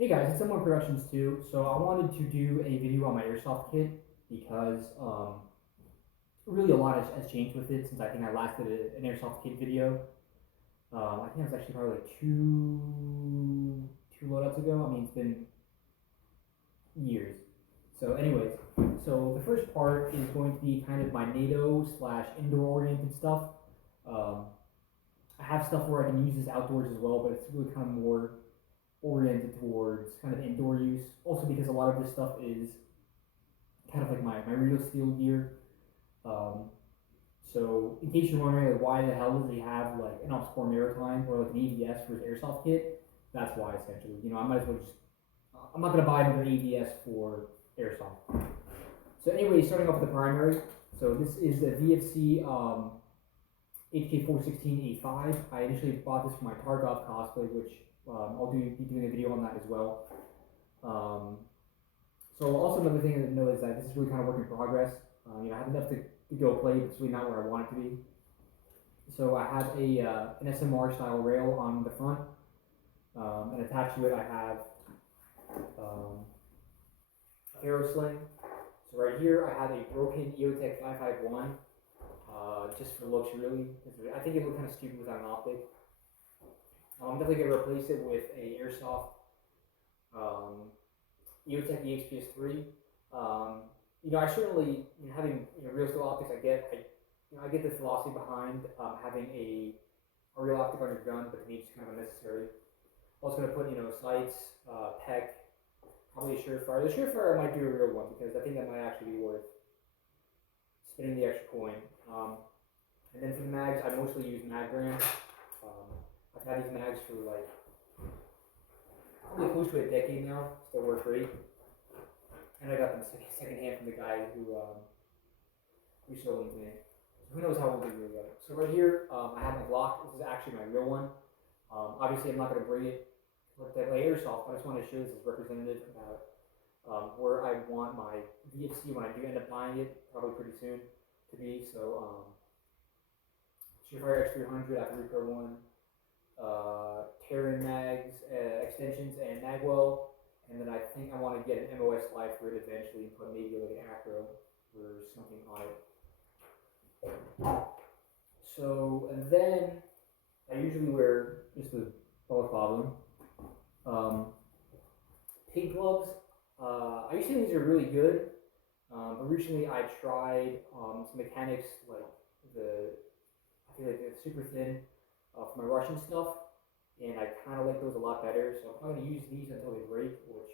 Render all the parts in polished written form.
Hey guys, it's Someone Productions too. So I wanted to do a video on my Airsoft kit because really a lot has changed with it since I think I last did an Airsoft kit video. I think it was actually probably like two loadouts ago. I mean, it's been years. So anyways, so the first part is going to be kind of my NATO / indoor oriented stuff. Um, I have stuff where I can use this outdoors as well, but it's really kind of more oriented towards kind of indoor use. Also because a lot of this stuff is kind of like my real steel gear. So in case you're wondering like why the hell does he have like an Ops Maritime or like an ABS for his Airsoft kit, that's why essentially. I might as well just I'm not gonna buy another ABS for Airsoft. So anyway, starting off with the primary. So this is the VFC HK416A5. I initially bought this for my Tarkov cosplay, which I'll be doing a video on that as well. So also another thing to know is that this is really kind of work in progress. I have enough to go play, but it's really not where I want it to be. So I have an SMR style rail on the front, and attached to it I have arrow sling. So right here I have a broken Eotech 551, just for looks really. I think it looked kind of stupid without an optic. I'm definitely going to replace it with a Airsoft Eotech EXPS3. I certainly, having real steel optics, I get the philosophy behind having a real optic on your gun, but to me it's kind of unnecessary. I'm also going to put sights, PEC, probably a Surefire. The Surefire I might do a real one because I think that might actually be worth spending the extra coin. And then for the mags, I mostly use mag brands. I've had these mags for like probably close to a decade now. Still work great. And I got them second hand from the guy who sold them to me. So who knows how old they really are. So right here, I have my Glock. This is actually my real one. Obviously, I'm not going to bring it with the Airsoft, but I just want to show this as representative about where I want my VFC when I do end up buying it, probably pretty soon, to be. So, Surefire X300 after Repair 1, Terran mags, extensions, and magwell. And then I think I want to get an MOS live for it eventually and put maybe like an acro or something on it. So, and then I usually wear just a bullet problem. Pig gloves. I used to think these are really good, but recently I tried some mechanics like I feel like they're super thin for my Russian stuff, and I kind of like those a lot better. So I'm going to use these until they break, which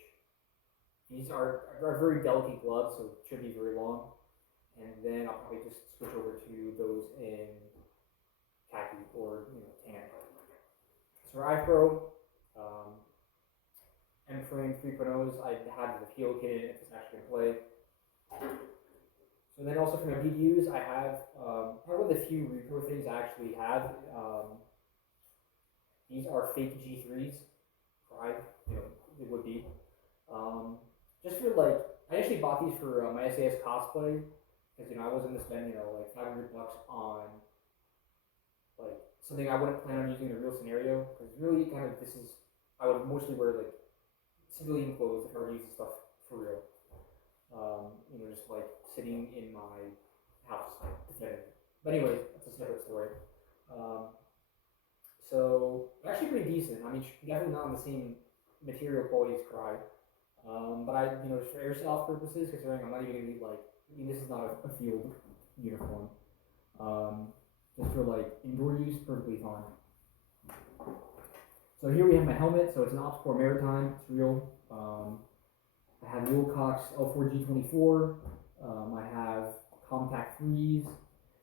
these are very delicate gloves, so it should be very long. And then I'll probably just switch over to those in khaki or tan. So iPro, M-Frame 3.0s, I have the field kit in it if it's actually going to play. So then also for my BDUs, I have probably one of the few repro things I actually have. These are fake G3s. Pride, it would be. Just for like, I actually bought these for my SAS cosplay because I wasn't going to spend like $500 on like something I wouldn't plan on using in a real scenario. Because really, kind of I would mostly wear like civilian clothes if I were to use this stuff for real. Just like sitting in my house defending. But anyways, that's a separate story. So they're actually pretty decent. I mean, definitely not on the same material quality as Cry. But I, just for Airsoft purposes, considering I'm not even gonna be like, this is not a field uniform. Just for like indoor use, perfectly fine. So here we have my helmet. So it's an Ops Maritime. It's real. I have Wilcox L4G24. I have Compact 3s.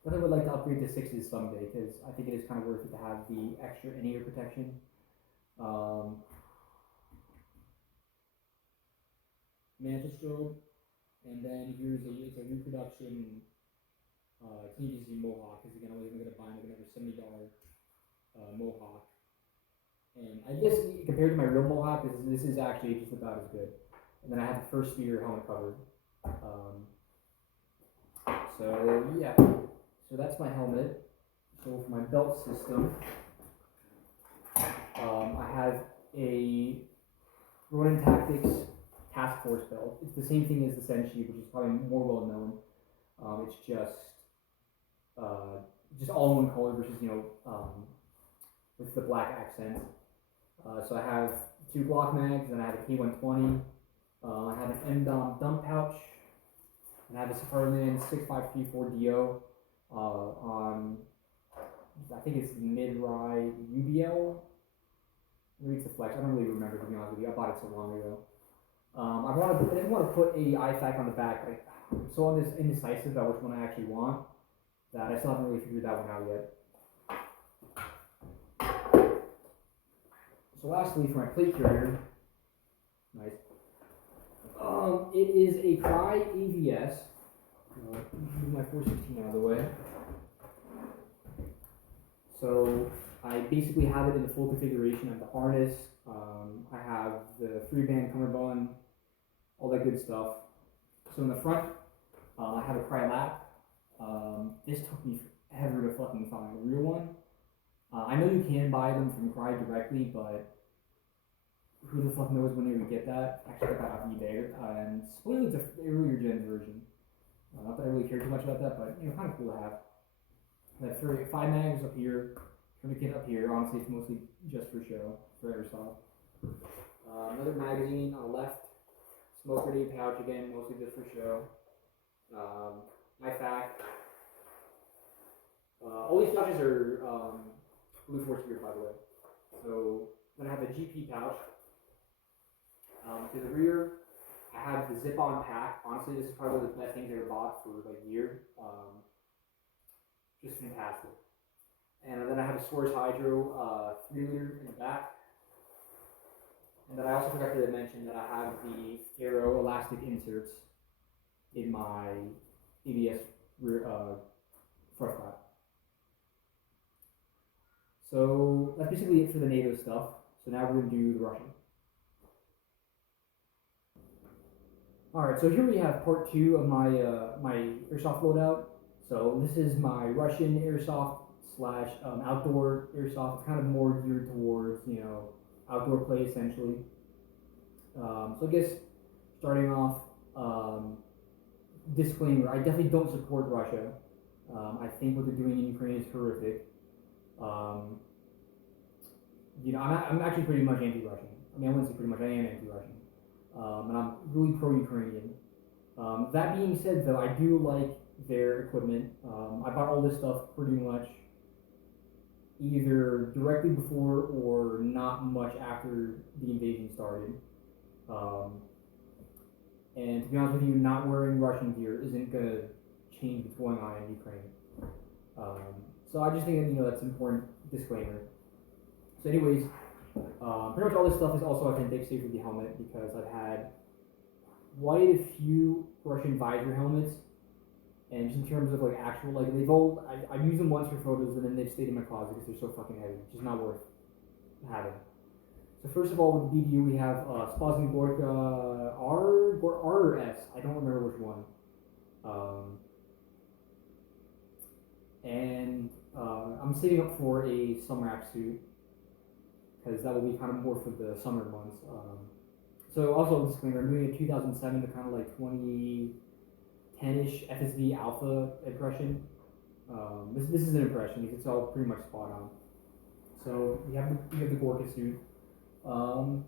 I would like to upgrade to 6s someday because I think it is kind of worth it to have the extra in-ear protection. Mantle strobe, and then here's it's a reproduction TGC Mohawk because again I wasn't going to buy another $70 Mohawk. And I guess compared to my real Mohawk, this is actually just about as good. And then I have the first spear helmet covered. So yeah, so that's my helmet. So for my belt system, I have a Ronin Tactics Task Force belt. It's the same thing as the Senshi, which is probably more well known. It's just all in one color versus with the black accent. So I have 2 Glock mags, and I have a K120. I have an M-Dom dump pouch, and I have a Safari 6534 DO on, I think it's mid-ride UBL. Maybe it's the Flex. I don't really remember, to be honest with you. I bought it so long ago. I didn't want to put a IFAK on the back. I'm so indecisive about which one I actually want that I still haven't really figured that one out yet. So lastly, for my plate carrier, nice. It is a Cry AVS. Move my 416 out of the way. So I basically have it in the full configuration. I have the harness. I have the 3-band cummerbund, all that good stuff. So in the front, I have a Cry lap. This took me forever to fucking find a real one. I know you can buy them from Cry directly, but who the fuck knows when they would get that? Actually, I got it on eBay, and supposedly it's an earlier gen version. Not that I really care too much about that, but kind of cool to have. I have 5 mags up here, tourniquet up here. Honestly, it's mostly just for show, for Airsoft. Another magazine on the left, smoke grenade pouch again, mostly just for show. My FAC. All these pouches are Blue Force gear, by the way. So then I have a GP pouch. To the rear, I have the zip-on pack. Honestly, this is probably one of the best things I ever bought for like a year. Just fantastic. And then I have a Source Hydro 3-liter in the back. And then I also forgot to mention that I have the Ferro elastic inserts in my ABS rear front flap. So that's basically it for the NATO stuff. So now we're going to do the Russian. Alright, so here we have part 2 of my my Airsoft loadout. So this is my Russian Airsoft slash outdoor Airsoft. It's kind of more geared towards, outdoor play essentially. So I guess starting off, disclaimer, I definitely don't support Russia. I think what they're doing in Ukraine is horrific. I'm actually pretty much anti-Russian. I mean, I wouldn't say pretty much, I am anti-Russian. And I'm really pro-Ukrainian. That being said, though, I do like their equipment. I bought all this stuff pretty much either directly before or not much after the invasion started. And to be honest with you, not wearing Russian gear isn't going to change what's going on in Ukraine. So I just think that, that's an important disclaimer. So anyways, pretty much all this stuff is also authentic, save for the helmet, because I've had quite a few Russian visor helmets, and just in terms of actual, they've all, I used them once for photos, and then they've stayed in my closet because they're so fucking heavy. It's just not worth having. So first of all, with the BDU, we have Spazin Gorka R or S. I don't remember which one. And I'm saving up for a summer suit, because that will be kind of more for the summer months. So also a disclaimer, I'm doing a 2007 to kind of 2010-ish FSV alpha impression. This is an impression, it's all pretty much spot on. So you have the Gorka suit. Honestly,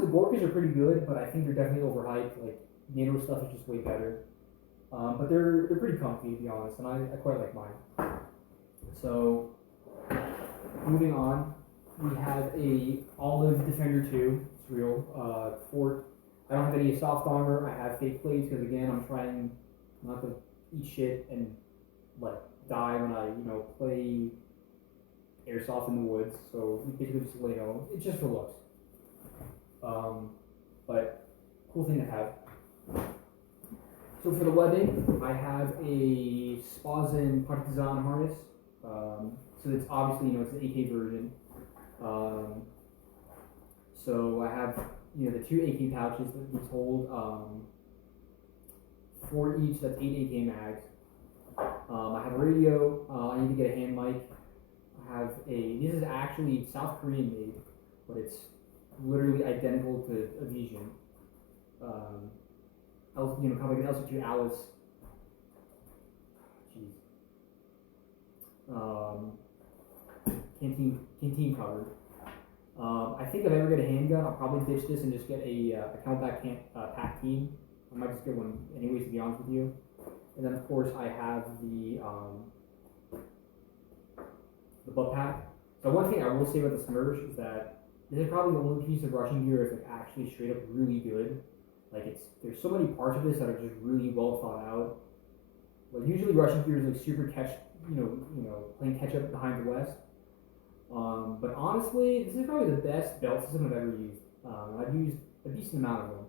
the Gorkas are pretty good, but I think they're definitely overhyped. NATO stuff is just way better. But they're pretty comfy, to be honest, and I quite like mine. So moving on, we have a Olive Defender 2. It's real. Fort. I don't have any soft armor. I have fake plates because again, I'm trying not to eat shit and die when I play Airsoft in the woods. So basically, just it's just for looks. But cool thing to have. So for the webbing, I have a Spazin Partizan harness. So it's obviously, it's the AK version. So I have, the 2 AK pouches that these hold, 4 each, that's 8 AK mags. I have a radio, I need to get a hand mic. I have this is actually South Korean made, but it's literally identical to a Vision. Kind of like an LC2 Alice. Jeez. Canteen cover. I think if I ever get a handgun, I'll probably ditch this and just get a Camelback pack team. I might just get one anyways, to be honest with you. And then of course I have the butt pack. So one thing I will say about the Smersh is that this is probably the only piece of rushing gear that's like actually straight up really good. Like there's so many parts of this that are just really well thought out. Like usually rushing gear is like super playing catch up behind the West. But honestly, this is probably the best belt system I've ever used. I've used a decent amount of them,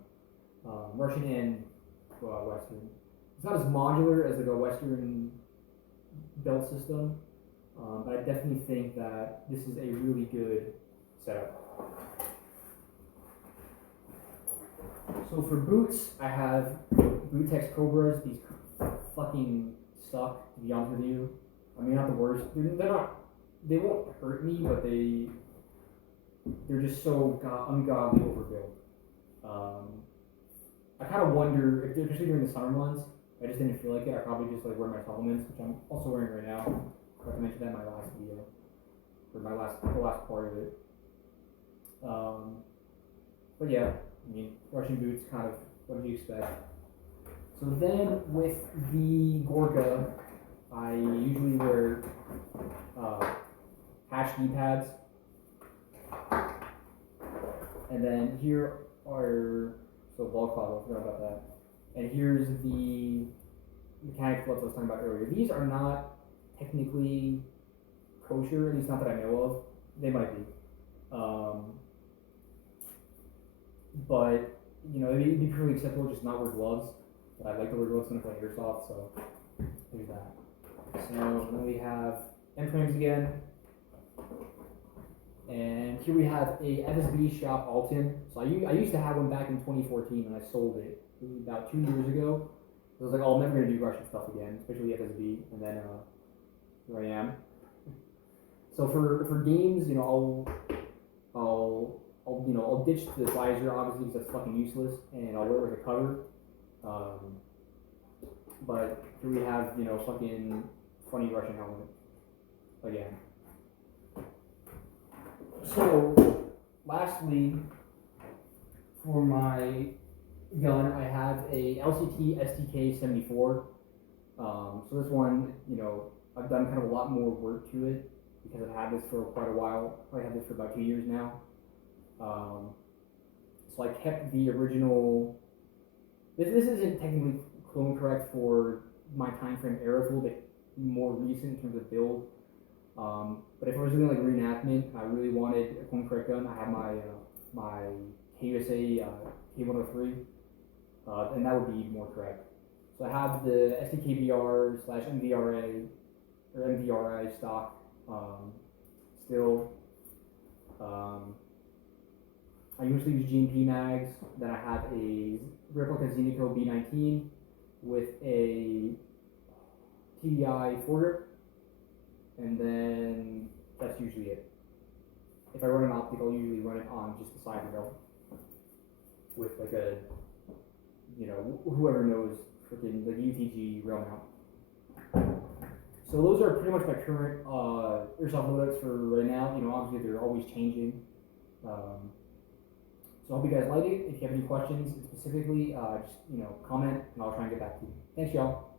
Russian and Western. It's not as modular as like a Western belt system, but I definitely think that this is a really good setup. So for boots, I have Eotech Cobras. These fucking suck, to be honest with you. I mean, not the worst. They won't hurt me, but they're just so ungodly overbuilt. I kind of wonder if, especially during the summer months, I just didn't feel like it. I probably just like wear my supplements, which I'm also wearing right now. I forgot to mention that in my last video, or the last part of it. But yeah, I mean, rushing boots, kind of what do you expect? So then with the Gorka, I usually wear patch knee pads, and then here are ball cloth. I forgot about that. And here's the mechanics gloves I was talking about earlier. These are not technically kosher, at least not that I know of. They might be, but it'd be pretty acceptable just not wear gloves. But I like to wear gloves when I play Airsoft, so there's that. So then we have M-frames again. And here we have a FSB Shop Alton. So I used to have one back in 2014 and I sold it about 2 years ago. I was like, oh, I'm never going to do Russian stuff again, especially FSB. And then here I am. So for games, I'll ditch the visor obviously because that's fucking useless, and I'll wear it as a cover. But here we have fucking funny Russian helmet again. So, lastly, for my gun, I have a LCT STK 74. So this one, I've done kind of a lot more work to it because I've had this for quite a while. I had this for about 2 years now. So I kept the original. This isn't technically clone correct for my time frame era. It's a little bit more recent in terms of build. But if I was doing like a reenactment, I really wanted a clone correct gun. I have my KUSA K103, and that would be more correct. So I have the SDKBR/MVRA or MVRI stock still. I usually use GMP mags. Then I have a replica Zenico B19 with a TDI foregrip, and then that's usually it. If I run an optic, I'll usually run it on just the side rail with like a, whoever knows, freaking like UTG rail mount. So those are pretty much my current Airsoft loadouts for right now. Obviously they're always changing. So I hope you guys like it. If you have any questions specifically, just comment and I'll try and get back to you. Thanks, y'all.